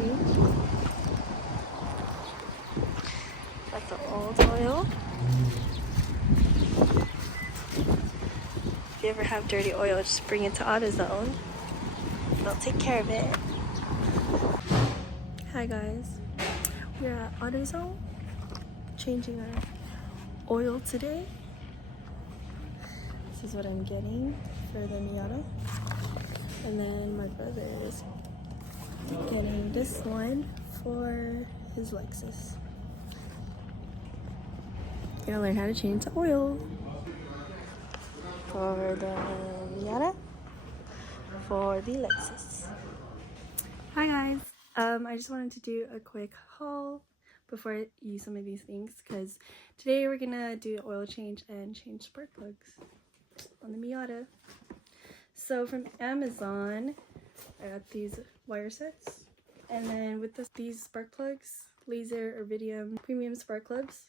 change. That's the old oil. If you ever have dirty oil, just bring it to AutoZone. They'll take care of it. Hi guys, we're at AutoZone changing our oil today. This is what I'm getting for the Miata. And then my brother is getting this one for his Lexus. Gonna learn how to change the oil for the Miata, for the Lexus. Hi guys, I just wanted to do a quick haul before I use some of these things because today we're gonna do oil change and change spark plugs on the Miata. So from Amazon, I got these wire sets, and then with these spark plugs, laser iridium premium spark plugs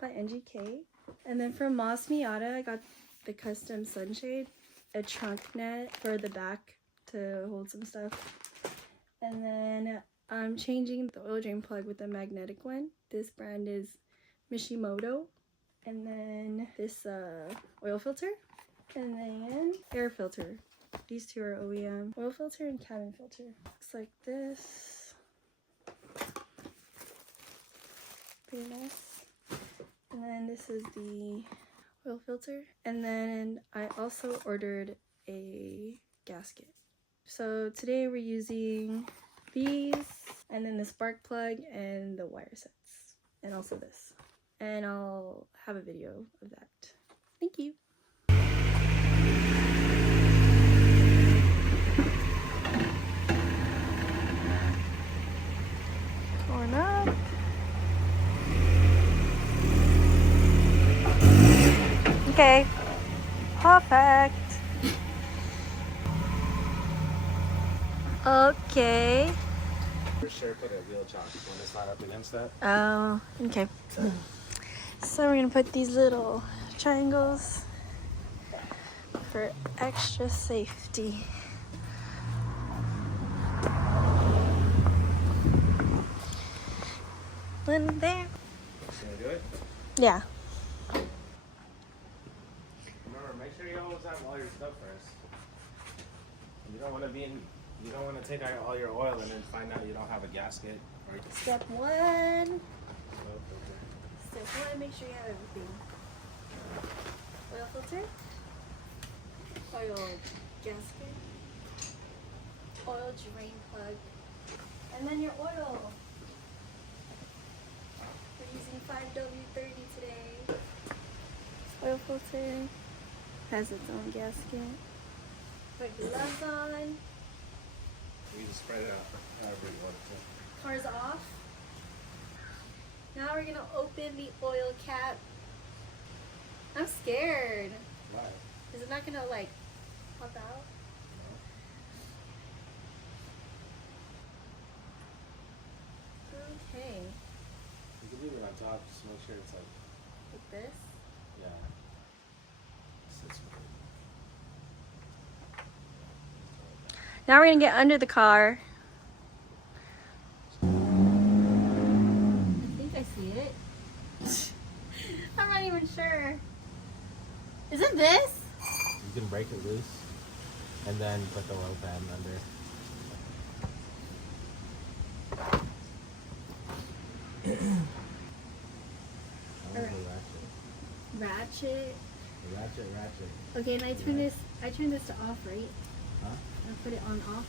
by NGK. And then from Moss Miata, I got the custom sunshade, a trunk net for the back to hold some stuff. And then I'm changing the oil drain plug with a magnetic one. This brand is Mishimoto. And then this oil filter, and then air filter. These two are OEM. Oil filter and cabin filter. Looks like this. Pretty nice. And then this is the oil filter. And then I also ordered a gasket. So today we're using these, and then the spark plug and the wire sets, and also this. And I'll have a video of that. Thank you. Going up. Okay. Perfect. Okay. For sure, put a wheel chock when it's not up against that. Oh, okay. So we're gonna put these little triangles for extra safety. One there. Can we do it? Yeah. Remember, make sure you always have all your stuff first. You don't want to you don't want to take out all your oil and then find out you don't have a gasket. Or Step one. Step one, make sure you have everything. Oil filter, oil gasket, oil drain plug, and then your oil. We're using 5W30 today. Oil filter has its own gasket. Put gloves on. you can spread it out however you want it to. Car's off. Now we're gonna open the oil cap. I'm scared. Why? Is it not gonna like pop out? Okay. You can leave it on top just to make sure it's Like this. yeah. Sits Now we're gonna get under the car. I think I see it. I'm not even sure. Is it this? You can break it loose and then put the oil pan under. Ratchet. Ratchet. Okay, and I turn this to off, right? Huh? I put it on off.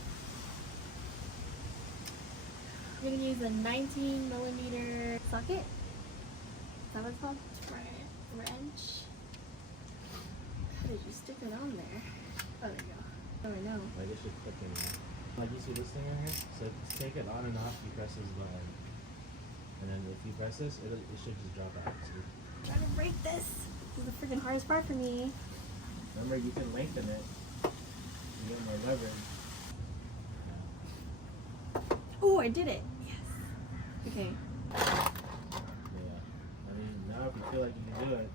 We're gonna use a 19mm socket. Is that what it's called? Wrench. How did you stick it on there? Oh, there you go. Oh, I know. Like it should click in there. Like you see this thing in here? So just take it on and off, you press this button. And then if you press this, it should just drop out. See? Trying to break this. This is the freaking hardest part for me. Remember, you can lengthen it. You get more leverage. Oh, I did it. Yes. Okay. Yeah. I mean, now if you feel like you can do it,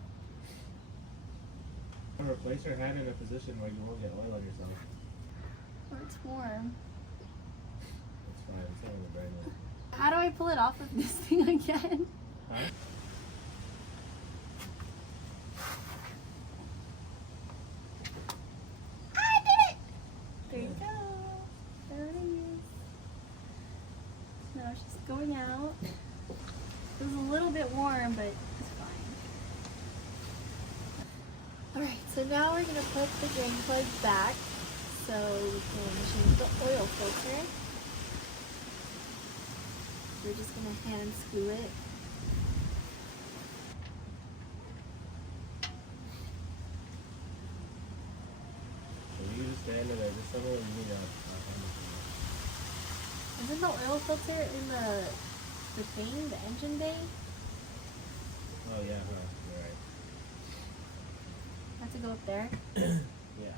place your hand in a position where you won't get oil on yourself. Oh, it's warm. It's fine. It's not even brand new. How do I pull it off of this thing again? Huh? I did it! There you go. There it is. Now it's just going out. It was a little bit warm, but it's fine. Alright, so now we're going to put the drain plug back so we can change the oil filter. We're just going to hand screw it. So you just stand in there. Just somewhere you need Isn't the oil filter in the thing, the engine bay? Oh yeah, huh? You're right. I have to go up there. Yeah.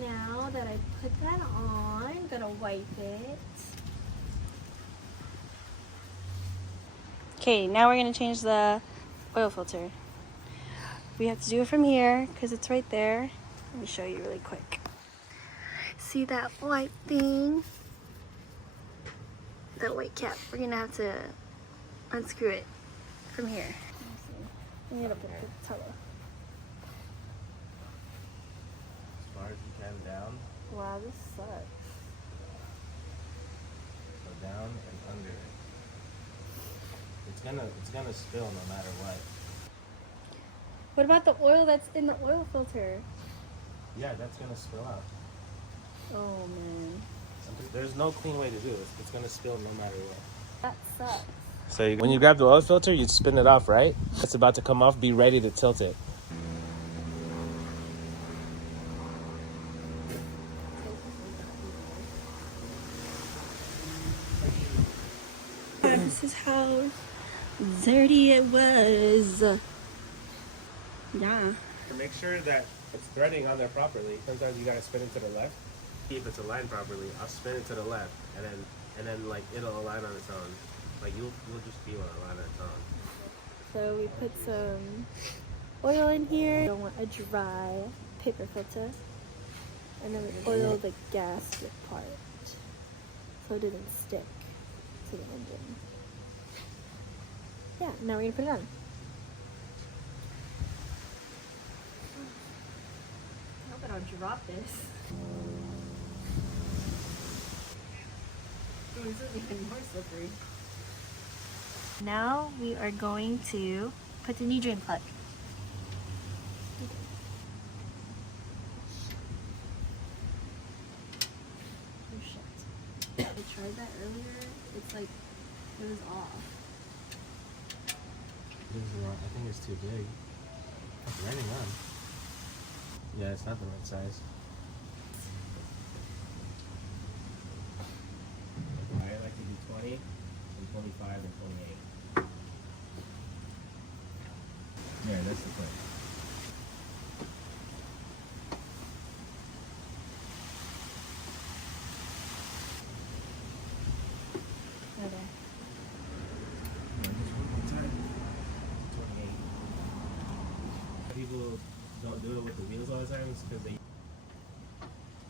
Now that I put that on, I'm gonna wipe it. Okay, now we're gonna change the oil filter. We have to do it from here because it's right there. Let me show you really quick. See that white thing? That white cap. We're gonna have to unscrew it from here. I'm gonna put the towel. As far as you can down. Wow, this sucks. So down and under it. It's gonna spill no matter what. What about the oil that's in the oil filter? Yeah, that's gonna spill out. Oh man. There's no clean way to do this. It's gonna spill no matter what. That sucks. So when you grab the oil filter, you spin it off, right? It's about to come off. Be ready to tilt it. This is how dirty it was. Yeah. To make sure that it's threading on there properly, sometimes you gotta spin it to the left. If it's aligned properly, I'll spin it to the left, and then like it'll align on its own. Like you'll just feel it align on its own. So we put some oil in here. I don't want a dry paper filter. And then we oil the gasket part so it doesn't stick to the engine. Yeah, now we're gonna put it on. I hope I don't drop this. Oh, this is even more slippery. Now we are going to put the new drain plug. Oh shit. I tried that earlier. It's like, it was off. I think it's too big. It's running on. Yeah, it's not the right size. I like to do 20, and 25, and 28. Yeah, that's the plan. Okay. Yeah, just one more time. 28. People don't do it with the wheels all the time because they. I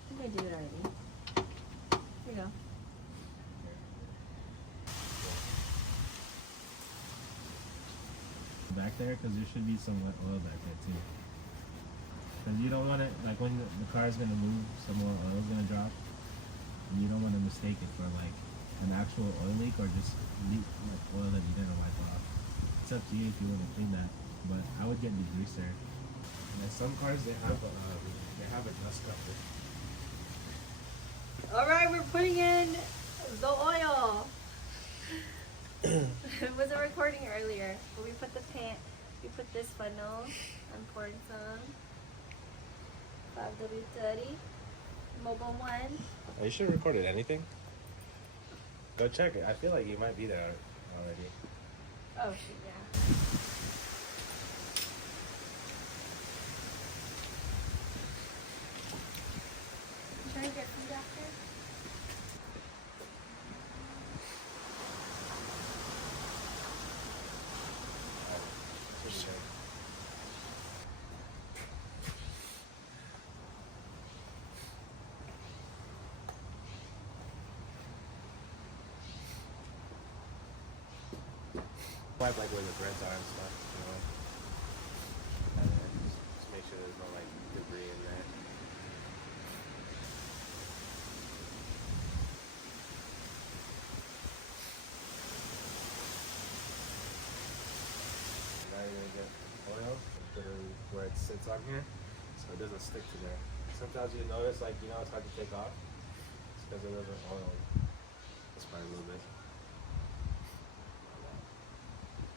think I did it already. Here you go. Back there, because there should be some wet oil back there too. Because you don't want it, like when the car's gonna move, some more oil's gonna drop. And you don't want to mistake it for like an actual oil leak or just leak like oil that you didn't wipe off. It's up to you if you want to clean that, but I would get degreaser. And some cars they have a dust cover. All right, we're putting in the oil. It wasn't recording earlier, but we put we put this funnel. I'm pouring some 5W30 mobile one. Oh, you should have recorded anything. Go check it. I feel like you might be there already. Oh shoot, yeah. You trying to get food after? For sure. wipe like where the threads are and stuff, you know. And then just make sure there's no like debris in there. Now you're gonna get oil, put it where it sits on here, so it doesn't stick to there. Sometimes you notice, like, you know, it's hard to take off. It's because it doesn't oil. Just by a little bit.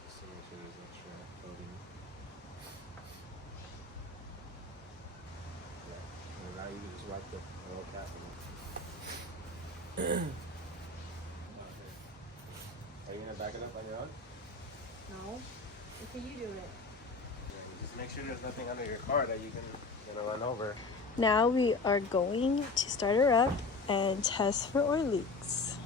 Just to make sure there's extra coating. Yeah. And now you can just wipe the oil cap on it. Are you gonna back it up on your own? No. What can you do it? Just make sure there's nothing under your car that you can run over. Now we are going to start her up and test for oil leaks.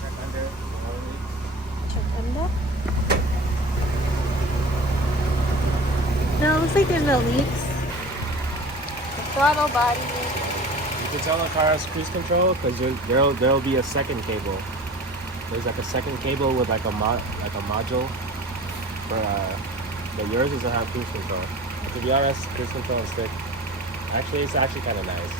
Check under oil leaks. Check under. No, it looks like there's no leaks. The throttle body. You can tell the car has cruise control because there'll be a second cable. There's like a second cable with like a module for but yours doesn't have cruise control. But to be honest, cruise control is sick. Actually, it's actually kind of nice.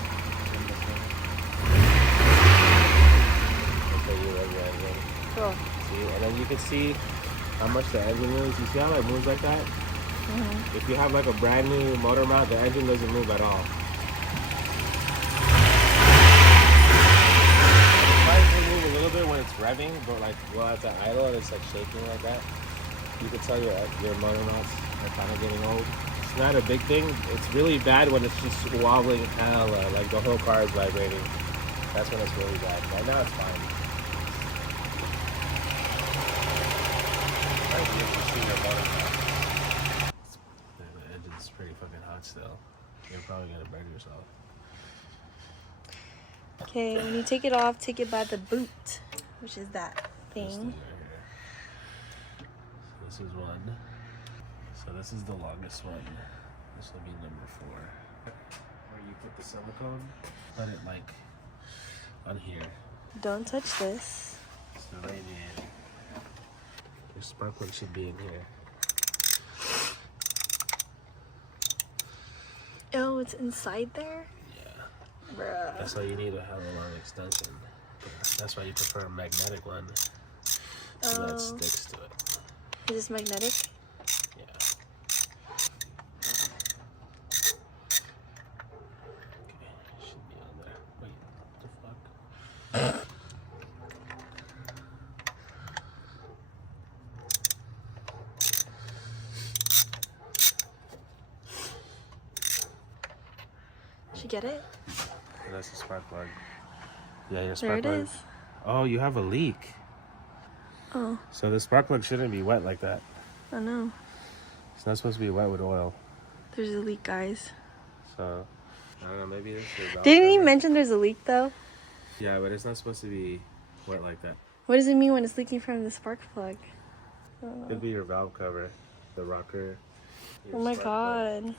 I'll show you what your engine. Cool. See, and then you can see how much the engine moves. You see how it moves like that? Mm-hmm. If you have like a brand new motor mount, the engine doesn't move at all. It might move a little bit when it's revving, but like while it's at idle and it's like shaking like that, you can tell your motor mounts are kind of getting old. It's not a big thing. It's really bad when it's just wobbling hella, like the whole car is vibrating. That's when it's really bad. Right now it's fine. Right here, you see your motor mount. The engine's pretty fucking hot still. You're probably gonna burn yourself. Okay, when you take it off, take it by the boot, which is that This thing thing. right here. So this is one. So this is the longest one. This will be number 4. Where you put the silicone, put it like on here. Don't touch this. So right here. Your spark plug should be in here. Oh, it's inside there? Yeah. Bruh. That's why you need a hella long extension. That's why you prefer a magnetic one. So that sticks to it. Is this magnetic? Yeah. Okay, should be on there. Wait, what the fuck? Should get it? That's the spark plug. Yeah, your There spark it plug. is. Oh, you have a leak. Oh, So the spark plug shouldn't be wet like that. I know. It's not supposed to be wet with oil. There's a leak, guys. So, I don't know, maybe this is valve Didn't he cover. mention there's a leak, though? Yeah, but it's not supposed to be wet like that. What does it mean when it's leaking from the spark plug? Could be your valve cover, the rocker. your Oh my spark plug. god.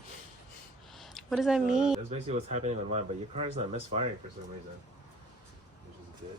What does that mean? That's basically what's happening with mine, but your car is not misfiring for some reason, which is good.